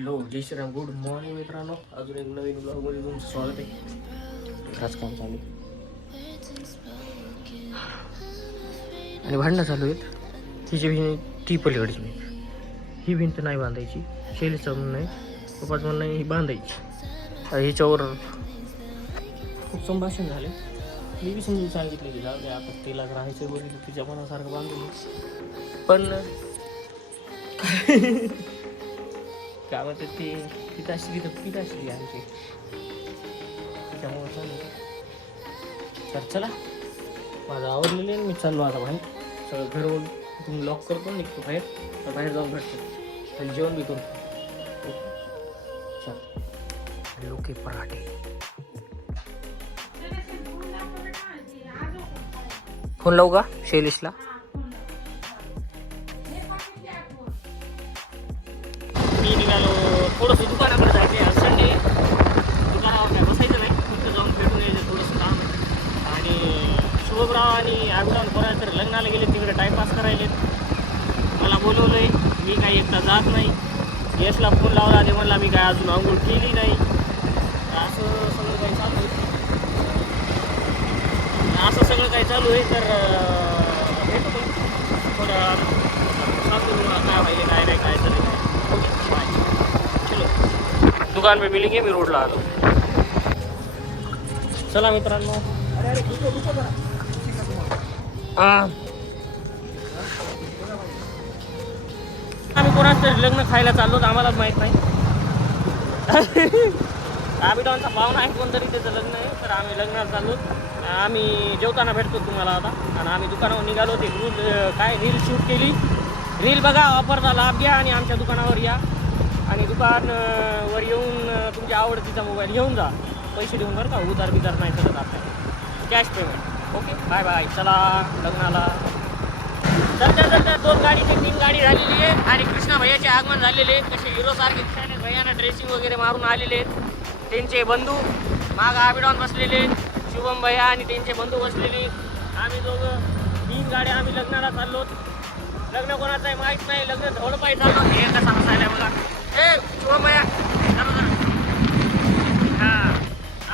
Hello जय Shriram, good morning मित्रांनो. अजून एक नवीन ब्लॉगमध्ये तुमचं स्वागत आहे. राजकारण चालू आहे आणि भांडणं चालू आहेत. तिची भिंत ती पलीकडची भिंत, ही भिंत नाही बांधायची. शैलीचं म्हणणं आहे, पप्पाचं म्हणणं आहे ही बांधायची. ह्याच्यावर खूप संभाषण झाले. मी बी समजून सांगितलं की जाऊ दे, आता तिलाच राहायचं बघितलं तिच्या मनासारखं बांधून. पण काय म्हणतात ते पिताश्री आमची, त्याच्यामुळे चालू. तर चला, माझं आवडलेलं आहे. मी चाललो आता बाहेर. सगळं घरून तुम्ही लॉक करतो, निघतो बाहेर. तर बाहेर जाऊन भेटतो, तर जेवण बी करतो. चल लोके पराठे. फोन लावू का शैलेशला? मी निघालो थोडंसं दुकानाकडे जायचे. संडे दुकानावर काय बसायचं नाही, फक्त जाऊन भेटून यायचं. थोडंसं काम आहे. आणि शुभमराव आणि अभिराम कोणाला तर लग्नाला गेले, तिकडे टाईमपास करायले. मला बोलवलं आहे, मी काही एकटा जात नाही. यशला फोन लावला, ते म्हणला मी काय अजून आंघोळ केली नाही. असं सगळं काही चालू आहे. तर भेटू मग थोड्या सांगतो तुम्हाला काय व्हायले काय नाही काय तरी. Okay bye. चलो, दुकान पे मिलेंगे. मी रोडला आलो. चला मित्रांनो, आम्ही कोणाच तरी लग्न खायला चाललो, तर आम्हालाच माहीत नाही. आबिडांचा पाहुणा आहे कोणतरी, त्याचं लग्न आहे. तर आम्ही लग्नाला चाललो. आम्ही जेवताना भेटतो तुम्हाला आता. आणि आम्ही दुकानावर निघालो. ते काय रील शूट केली. रील बघा, ऑफरचा लाभ घ्या आणि आमच्या दुकानावर या. आणि दुकानवर येऊन तुमच्या आवडतीचा मोबाईल घेऊन जा. पैसे देऊन बरं का, उधार बिधार नाही करत आपल्याला, cash payment. Okay bye bye. चला लग्नाला. सध्या 2 गाडी ते 3 गाडी झालेली आहे. आणि कृष्णा भैयाचे आगमन झालेले आहेत. कसे हिरोसारखे दिसणारे भैयाना ड्रेसिंग वगैरे मारून आलेले आहेत. त्यांचे बंधू मागं आबिडॉन बसलेले आहेत. शुभम भैया आणि त्यांचे बंधू बसलेले. आम्ही दोघं 3 गाड्या आम्ही लग्नाला चाललो. लग्न कोणाचं आहे माहीत नाही. लग्न धोडपाय चाललो. हे कसा हसायला बघा. हे शुभम भैया जरा हां,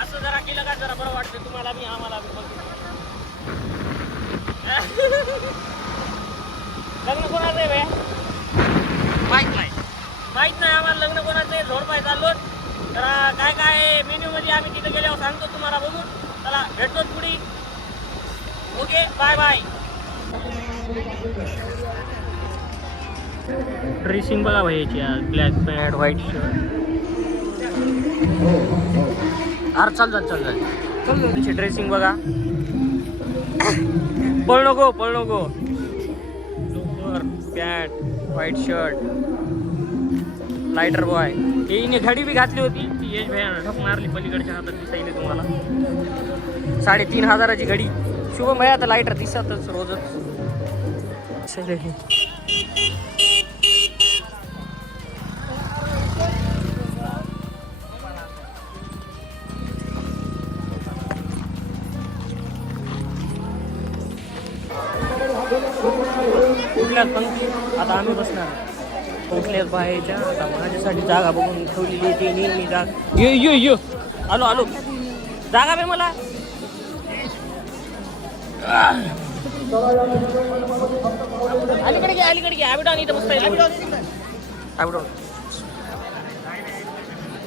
असं जरा केलं का जरा बरं वाटतं तुम्हाला बी आम्हाला बी. लग्न कोणाचं आहे भैया माहीत नाही आम्हाला. लग्न कोणाचं आहे धोडपाय चाललो. तर काय काय मेन्यूमध्ये आम्ही तिथं गेल्यावर सांगतो तुम्हाला बघून. चला भेटतो पुढे. Okay bye bye. ड्रेसिंग बघा भाईची, ब्लॅक पॅन्ट व्हाईट शर्ट. अरे चल ड्रेसिंग बघा. पळ नको लोकर pant white shirt. Lighter boy हिने घडी बी घातली होती. ती यश भैयानं ठोक मारली पलीकडच्या हातात, दिसायली तुम्हाला. 3,500ची घडी. शुभम भैया आता लायटर दिसतच रोजच. कुठल्याच पंक्ती आता आम्ही बसणार. कुठल्याच बाहेरच्या. आता माझ्यासाठी जागा बघून ठेवलेली ती नेहमी जागा. यो आलो जागा बे मला. अलीकडे घे आबिडॉन इथं बसता येईल. आबिडॉन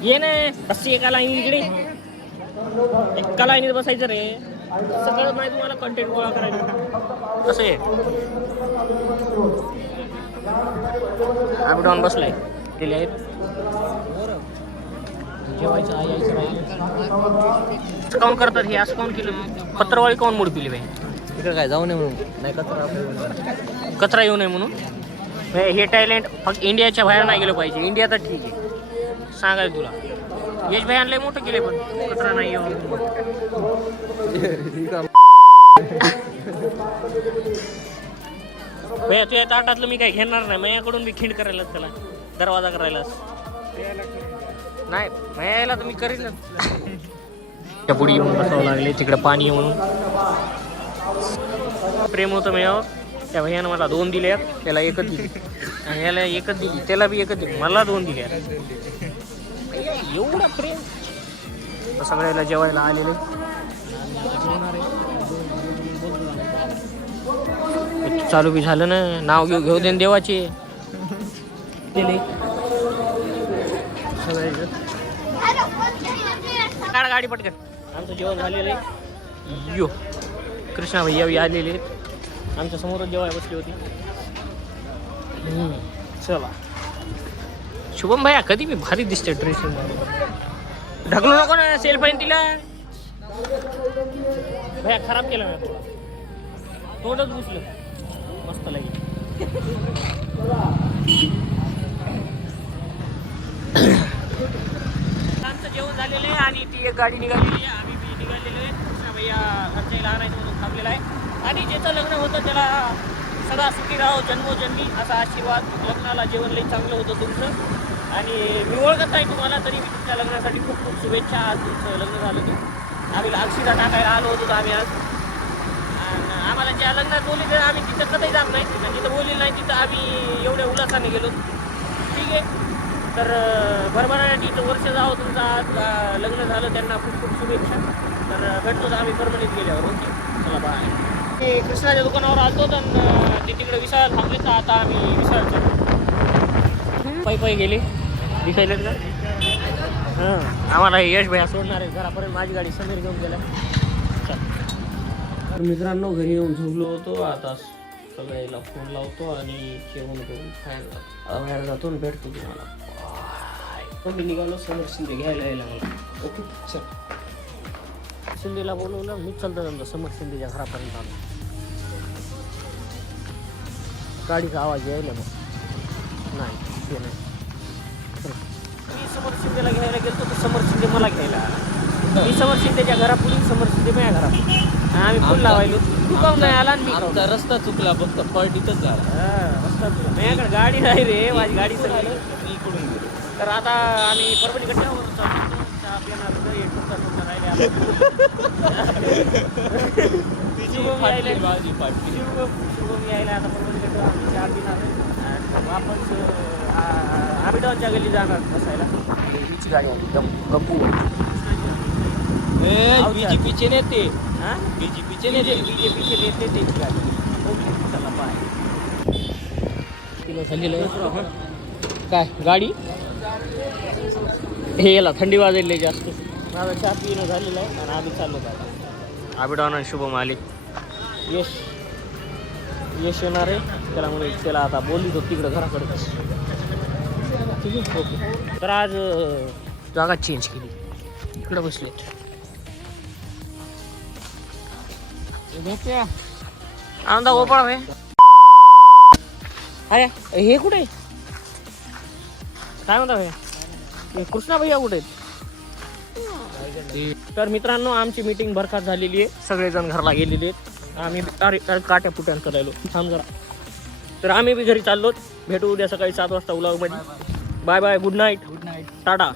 ये नाही बसची एका लाईन इकडे. एका लाईनीत बसायचं रे. असं कळत नाही तुम्हाला कंटेंट गोळा करायचं कसं आहे. आबिडॉन बसलाय. दिले आहेत जेवायचं यायचं काऊन करतात हे असं काऊन केलं. पत्रवाळी काऊन मोड पिली बाई. तिकडे काय जाऊ नये म्हणून नाही, कचरा येऊ नये म्हणून. हे टॅलेंट फक्त इंडियाच्या बाहेर नाही गेलं पाहिजे. इंडिया तर ठीक आहे, सांगायचं तुला. यश भाई आणलंय मोठं केले, पण कचरा नाही येऊन. भैया तुझ्या ताटातलं मी काही घेणार नाही. माझ्याकडून मी खिंड करायला त्याला दरवाजा करायलाच नाही. यायला तर मी करीन. त्या पुढे येऊन बसावं लागले. तिकडे पाणी म्हणून प्रेम होतं मी. त्या भैयानं मला 2 दिले आहेत, त्याला एकच दिली आणि याला एकच दिली, त्याला बी एकच दिली, मला 2 दिले आहेत. एवढा प्रेम. सगळ्याला जेवायला आलेले चालू बी झालं ना. नाव घेऊ दे देवाचे. काढ गाडी पटकन. आमचं जेवण झालेलं आहे. यो कृष्णा भैया बी आलेले आहेत. आमच्या समोरच जेवाय बसली होती. चला शुभम भैया कधी मी भारी दिसते ड्रेसिंग. ढकलू नको ना, सेल पाहिजे तिला. भैया खराब केला ना तोंडच घुसलं. मस्त लागेल. आमचं जेवण झालेलं आहे आणि ती एक गाडी निघालेली आहे. आम्ही बी निघालेलो आहे. कृष्णा भैया घरच्याला आणायचं म्हणून थांबलेला आहे. आणि ज्याचं लग्न होतं त्याला सदा सुखी राहो जन्मोजन्मी असा आशीर्वाद. लग्नाला जेवण लई चांगलं होतं तुमचं. आणि मी ओळखत नाही तुम्हाला, तरी मी तुमच्या लग्नासाठी खूप खूप शुभेच्छा. आज तुमचं लग्न झालं ते. आम्ही अक्षिता टाकायला आलो होतो आम्ही आज. आणि आम्हाला ज्या लग्नात बोलले आम्ही तिथं कधीही जात नाही. आणि जिथं बोलले नाही तिथं आम्ही एवढ्या उल्हासाने गेलो. ठीक आहे. तर भरभराटीचं वर्ष जावं तुमचं आज लग्न झालं. त्यांना खूप खूप शुभेच्छा. तर भेटतो आम्ही परभणीत गेल्यावर. ओके चला बाय. कृष्णाच्या दुकानावर आलतो तर ते तिकडे विशाल थांबले. तर आता आम्ही विशालच्या पायी गेले दिसायला का. हां आम्हाला यश भैया सोडणार आहे घरापर्यंत. माझी गाडी समीर घेऊन गेला. तर मित्रांनो घरी येऊन झोपलो होतो. आता सगळ्याला फोन लावतो आणि जेवण करून खायला बाहेर जातो आणि भेटतो तुम्हाला. पण मी निघालो समोर शिंदे घ्यायला यायला मला. ओके चल. शिंदेला बोलवलं मी चालतं समोर शिंदेच्या घरापर्यंत आलो. गाडीचा आवाज यायला मग नाही ते नाही. मी समोर शिंदेला घ्यायला गेलो तर समोर शिंदे मला घ्यायला आला. मी समोर शिंदेच्या घरापुढे समोर शिंदे माझ्या घरापुढे. आम्ही फोन लावायलो. तू काऊन नाही आला. मी रस्ता चुकला फक्त पॉईंटच झाला. रस्ता चुकला. माझ्याकडे गाडी नाही रे. माझी गाडी सगळी इकडून गेली. तर आता आम्ही परभणी गड्ड्यावर चालतो. शुभम यायला आता परभणी गड्ड्यावर आम्ही चहा पिणार. वापस आबिडॉनच्या गल्ली जाणार बसायला. हिची गाडी होती गप्पू. बीजेपीचे नेते हां बीजेपीचे नेते नेते त्याची गाडी. ओके चला बाय. किलो झालेलं आहे काय गाडी. हे याला थंडी वाजलेली जास्त. माझा चहा पिणं झालेलं आहे आणि आम्ही चाललो काय. आबिडॉन आणि शुभम आले. यश येणार आहे. त्याला म्हणजे त्याला आता बोलली तो तिकडं घराकडे. ठीक आहे ओके. तर आज जागा चेंज केली. इकडं बसले. आनंदा गोपाळ आहे. हे कुठे काय म्हणता भैया. कृष्णा भैया कुठे आहेत. तर मित्रांनो आमची मीटिंग बरखास्त झालेली आहे. सगळेजण घरला गेलेले आहेत. आम्ही काट्या पुट्यान करायलो. थांब जरा. तर आम्ही बी घरी चाललो. भेटू उद्या सकाळी 7 वाजता उलावमध्ये. Bye bye. Good night. Tata.